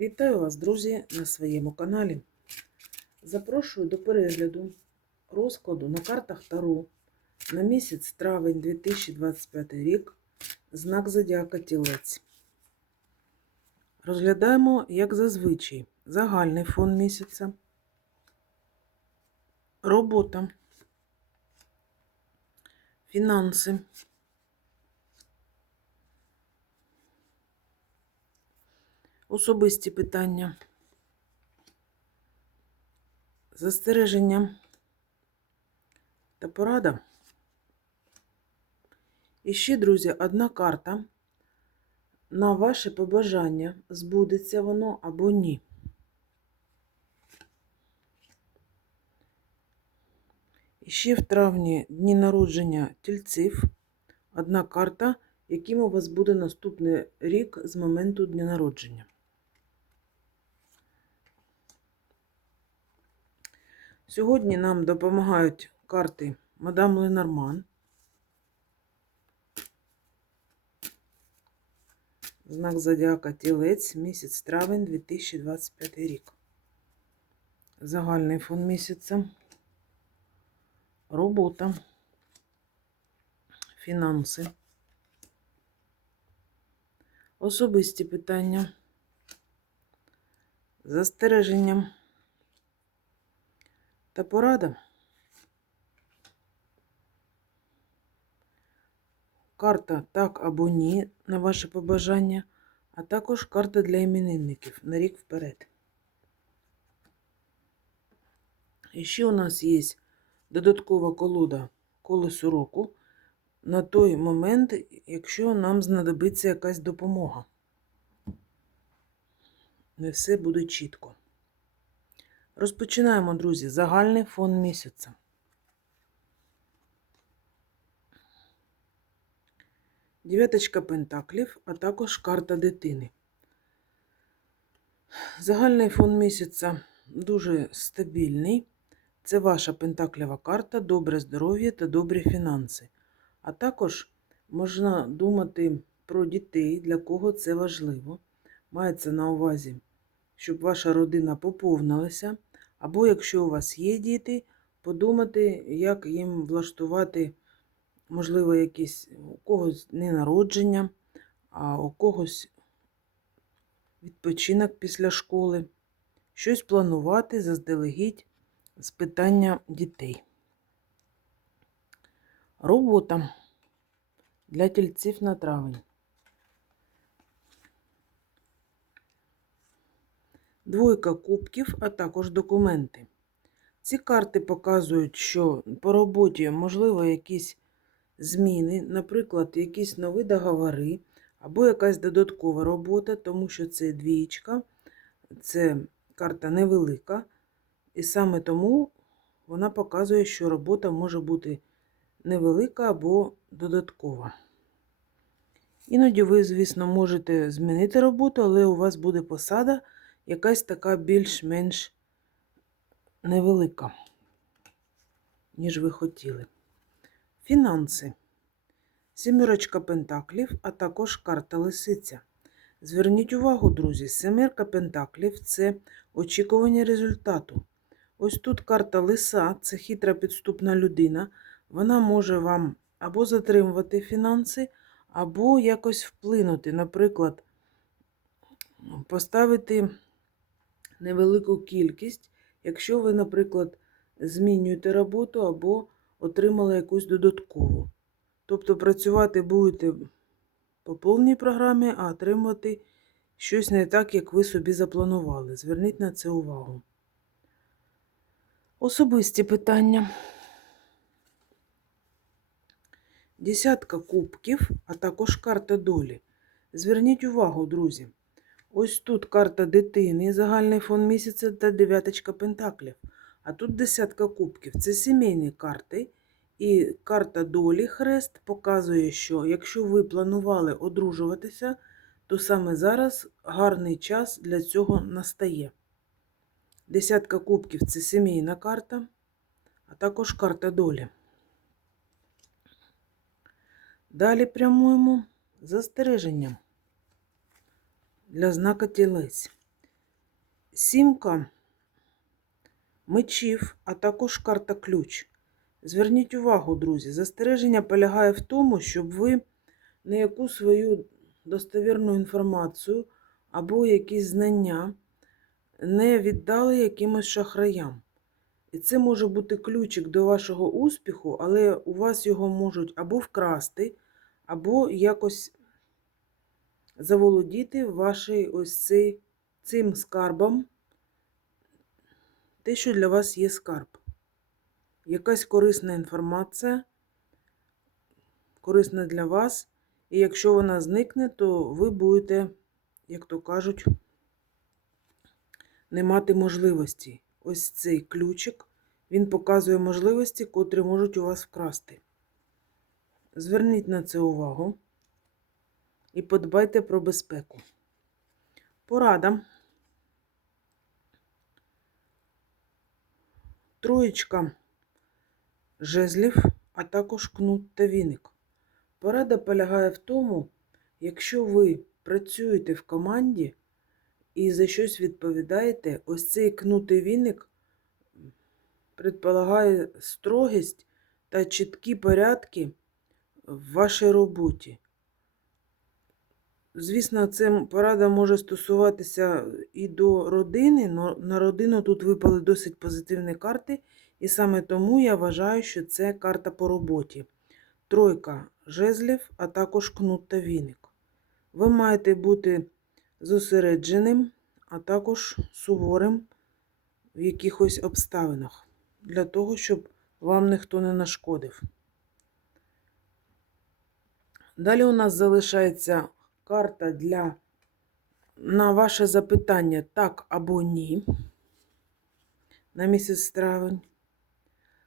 Вітаю вас, друзі, на своєму каналі. Запрошую до перегляду розкладу на картах Таро на місяць травень 2025 рік, знак Зодіака Тілець. Розглядаємо, як зазвичай, загальний фон місяця, робота, фінанси. Особисті питання. Застереження та порада. І ще, друзі, одна карта на ваше побажання, збудеться воно або ні. І ще в травні дні народження тільців. Одна карта, яким у вас буде наступний рік з моменту дня народження. Сьогодні нам допомагають карти Мадам Ленорман. Знак Зодіака Тілець, місяць травень 2025 рік. Загальний фон місяця. Робота. Фінанси. Особисті питання. Застереження та порада. Карта так або ні на ваше побажання, а також карта для іменинників на рік вперед. І ще у нас є додаткова колода колесо року на той момент, якщо нам знадобиться якась допомога. Не все буде чітко. Розпочинаємо, друзі, загальний фон місяця. Дев'яточка пентаклів, а також карта дитини. Загальний фон місяця дуже стабільний. Це ваша пентаклєва карта, добре здоров'я та добрі фінанси. А також можна думати про дітей, для кого це важливо. Мається на увазі, щоб ваша родина поповнилася. Або якщо у вас є діти, подумати, як їм влаштувати, можливо, якісь у когось не народження, а у когось відпочинок після школи, щось планувати заздалегідь з питання дітей. Робота для тільців на травень. Двойка кубків, а також документи. Ці карти показують, що по роботі можливо якісь зміни, наприклад, якісь нові договори, або якась додаткова робота, тому що це двічка, це карта невелика. І саме тому вона показує, що робота може бути невелика або додаткова. Іноді ви, звісно, можете змінити роботу, але у вас буде посада якась така більш-менш невелика, ніж ви хотіли. Фінанси. Сімірочка пентаклів, а також карта лисиця. Зверніть увагу, друзі, семірка пентаклів це очікування результату. Ось тут карта лиса це хитра підступна людина. Вона може вам або затримувати фінанси, або якось вплинути, наприклад, поставити невелику кількість, якщо ви, наприклад, змінюєте роботу або отримали якусь додаткову. Тобто працювати будете по повній програмі, а отримувати щось не так, як ви собі запланували. Зверніть на це увагу. Особисті питання. Десятка кубків, а також карта долі. Зверніть увагу, друзі. Ось тут карта дитини, загальний фон місяця та дев'яточка пентаклів. А тут десятка кубків. Це сімейні карти. І карта долі хрест показує, що якщо ви планували одружуватися, то саме зараз гарний час для цього настає. Десятка кубків це сімейна карта, а також карта долі. Далі прямуємо застереженням для знака тілець. сімка мечів, а також карта ключ. Зверніть увагу, друзі, застереження полягає в тому, щоб ви на яку свою достовірну інформацію або якісь знання не віддали якимось шахраям. І це може бути ключик до вашого успіху, але у вас його можуть або вкрасти, або якось заволодіти вашій ось цей, цим скарбом, те, що для вас є скарб. Якась корисна інформація, корисна для вас, і якщо вона зникне, то ви будете, як то кажуть, не мати можливості. Ось цей ключик, він показує можливості, котрі можуть у вас вкрасти. Зверніть на це увагу і подбайте про безпеку. Порада. Троєчка жезлів, а також кнут та віник. Порада полягає в тому, якщо ви працюєте в команді і за щось відповідаєте, ось цей кнутий віник предполагає строгість та чіткі порядки в вашій роботі. Звісно, це порада може стосуватися і до родини, але на родину тут випали досить позитивні карти, і саме тому я вважаю, що це карта по роботі. Тройка жезлів, а також кнут та віник. Ви маєте бути зосередженим, а також суворим в якихось обставинах, для того, щоб вам ніхто не нашкодив. Далі у нас залишається карта для на ваше запитання так або ні. На місяць травень.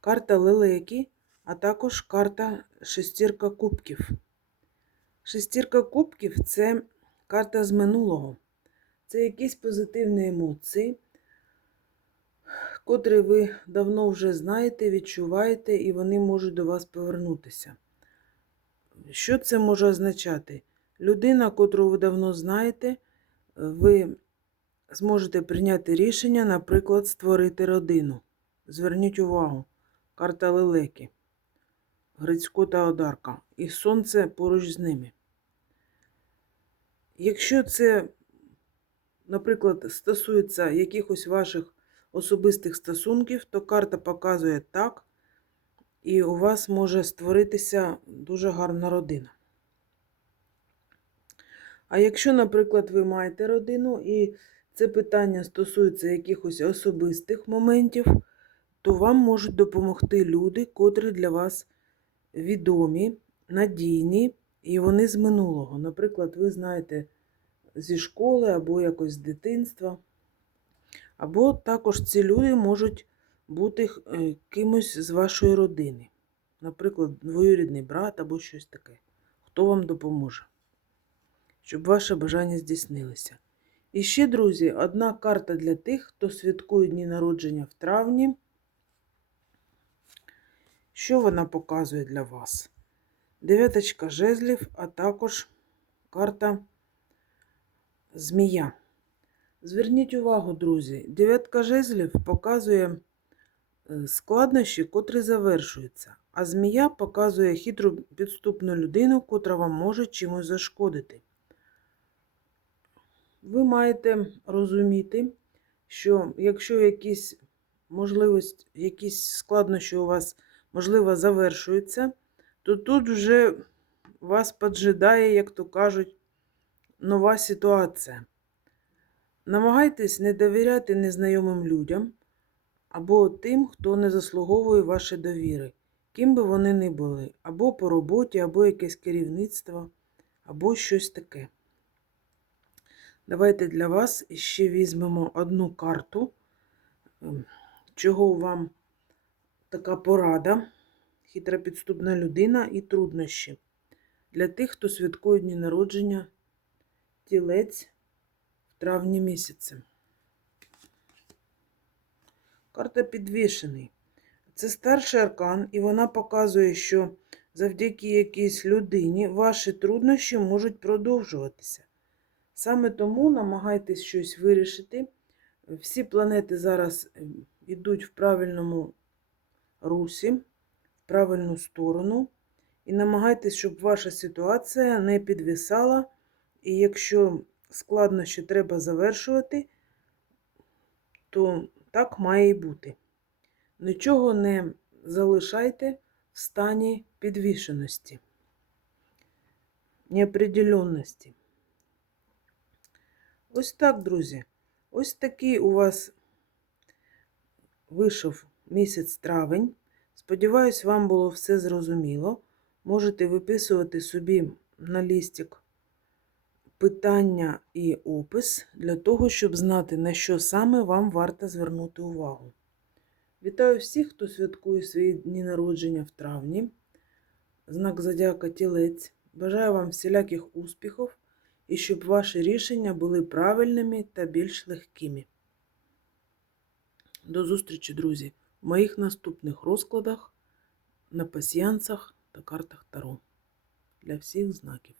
Карта лелеки, а також карта шестірка кубків. Шестірка кубків це карта з минулого. Це якісь позитивні емоції, котрі ви давно вже знаєте, відчуваєте, і вони можуть до вас повернутися. Що це може означати? Людина, котру ви давно знаєте, ви зможете прийняти рішення, наприклад, створити родину. Зверніть увагу, карта лелеки, Грицько та Одарка, і сонце поруч з ними. Якщо це, наприклад, стосується якихось ваших особистих стосунків, то карта показує так, і у вас може створитися дуже гарна родина. А якщо, наприклад, ви маєте родину і це питання стосується якихось особистих моментів, то вам можуть допомогти люди, котрі для вас відомі, надійні, і вони з минулого. Наприклад, ви знаєте зі школи або якось з дитинства. Або також ці люди можуть бути е, кимось з вашої родини. Наприклад, двоюрідний брат або щось таке. Хто вам допоможе? Щоб ваше бажання здійснилося. І ще, друзі, одна карта для тих, хто святкує дні народження в травні. Що вона показує для вас? Дев'яточка жезлів, а також карта Змія. Зверніть увагу, друзі, дев'ятка жезлів показує е, складнощі, котрі завершуються, а змія показує хитру підступну людину, котра вам може чимось зашкодити. Ви маєте розуміти, що якщо якісь можливості, якісь складнощі у вас, можливо, завершуються, то тут вже вас поджидає, як то кажуть, нова ситуація. Намагайтесь не довіряти незнайомим людям або тим, хто не заслуговує вашої довіри, ким би вони не були, або по роботі, або якесь керівництво, або щось таке. Давайте для вас ще візьмемо одну карту, ем, чого вам така порада, хитра підступна людина і труднощі для тих, хто святкує дні народження тілець в травні місяці. Карта підвішений. Це старший аркан, і вона показує, що завдяки якійсь людині ваші труднощі можуть продовжуватися. Саме тому намагайтесь щось вирішити, Всі планети зараз е, йдуть в правильному русі, в правильну сторону. І намагайтесь, щоб ваша ситуація не підвисала. І якщо складнощі треба завершувати, то так має і бути. Нічого не залишайте в стані підвішеності, неопределенності. Ось так, друзі. Ось такий у вас вийшов місяць травень. Сподіваюсь, вам було все зрозуміло. Можете виписувати собі на лістик питання і опис для того, щоб знати, на що саме вам варто звернути увагу. Вітаю всіх, хто святкує свої дні народження в травні. Знак Зодіака Тілець. Бажаю вам всіляких успіхів і щоб ваші рішення були правильними та більш легкими. До зустрічі, друзі, в моїх наступних розкладах на пасіянцах та картах Таро для всіх знаків.